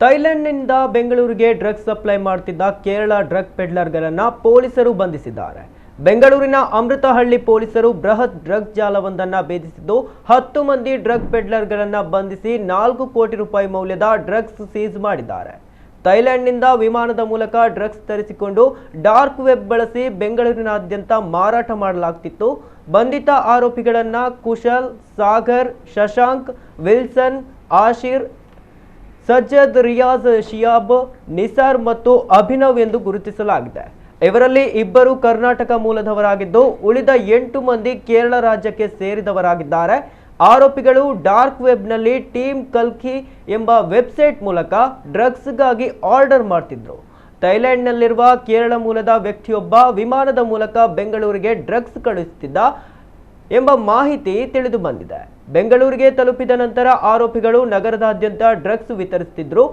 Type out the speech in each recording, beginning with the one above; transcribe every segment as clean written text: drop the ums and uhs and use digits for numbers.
ಥೈಲ್ಯಾಂಡ್ನಿಂದ ಬೆಂಗಳೂರಿಗೆ drugs supply ಮಾಡುತ್ತಿದ್ದ Kerala drug ಪೆಡ್ಲರ್ಗಳನ್ನು ಪೊಲೀಸರು ಬಂಧಿಸಿದ್ದಾರೆ. ಬೆಂಗಳೂರಿನ ಅಮೃತಹಳ್ಳಿ ಪೊಲೀಸರು ಬೃಹತ್ ಡ್ರಗ್ ಜಾಲವೊಂದನ್ನು ಭೇದಿಸಿದ್ದು 10 ಮಂದಿ ಡ್ರಗ್ ಪೆಡ್ಲರ್ಗಳನ್ನು ಬಂಧಿಸಿ 4 ಕೋಟಿ ರೂಪಾಯಿ ಮೌಲ್ಯದ ಡ್ರಗ್ಸ್ ಸೀಸ್ ಮಾಡಿದ್ದಾರೆ. ಥೈಲ್ಯಾಂಡ್ನಿಂದ ವಿಮಾನದ ಮೂಲಕ ಡ್ರಗ್ಸ್ ತರಿಸಿಕೊಂಡು ಡಾರ್ಕ್ ವೆಬ್ ಬಳಸಿ ಬೆಂಗಳೂರಿನಾದ್ಯಂತ ಮಾರಾಟ ಮಾಡಲಾಗುತ್ತಿತ್ತು. ಬಂಧಿತ ಆರೋಪಿಗಳನ್ನು ಕುಶಲ್, ಸಾಗರ್, ಶಶಾಂಕ್, ವಿಲ್ಸನ್, ಆಶೀರ್, ಸಜ್ಜದ್, ರಿಯಾಜ್, ಶಿಯಾಬ್, ನಿಸಾರ್ ಮತ್ತು ಅಭಿನವ್ ಎಂದು ಗುರುತಿಸಲಾಗಿದೆ. ಇವರಲ್ಲಿ 2 ಕರ್ನಾಟಕ ಮೂಲದವರಾಗಿದ್ದು ಉಳಿದ 8 ಮಂದಿ ಕೇರಳ ರಾಜ್ಯಕ್ಕೆ ಸೇರಿದವರಾಗಿದ್ದಾರೆ. ಆರೋಪಿಗಳು ಡಾರ್ಕ್ ವೆಬ್ನಲ್ಲಿ ಟೀಮ್ ಕಲ್ಕಿ ಎಂಬ ವೆಬ್ಸೈಟ್ ಮೂಲಕ ಡ್ರಗ್ಸ್ಗಾಗಿ ಆರ್ಡರ್ ಮಾಡ್ತಿದ್ರು. ಥೈಲ್ಯಾಂಡ್ನಲ್ಲಿರುವ ಕೇರಳ ಮೂಲದ ವ್ಯಕ್ತಿಯೊಬ್ಬ ವಿಮಾನದ ಮೂಲಕ ಬೆಂಗಳೂರಿಗೆ ಡ್ರಗ್ಸ್ ಕಳುಹಿಸುತ್ತಿದ್ದ ಎಂಬ ಮಾಹಿತಿ ತಿಳಿದು ಬಂದಿದೆ. ಬೆಂಗಳೂರಿಗೆ ತಲುಪಿದ ನಂತರ ಆರೋಪಿಗಳು ನಗರದಾದ್ಯಂತ ಡ್ರಗ್ಸ್ ವಿತರಿಸುತ್ತಿದ್ದರು.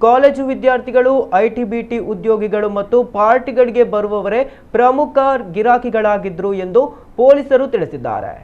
ಕಾಲೇಜು ವಿದ್ಯಾರ್ಥಿಗಳು, ಐಟಿ-ಬಿಟಿ ಉದ್ಯೋಗಿಗಳು ಮತ್ತು ಪಾರ್ಟಿಗಳಿಗೆ ಬರುವವರೇ ಪ್ರಮುಖ ಗಿರಾಕಿಗಳಾಗಿದ್ದರು ಎಂದು ಪೊಲೀಸರು ತಿಳಿಸಿದ್ದಾರೆ.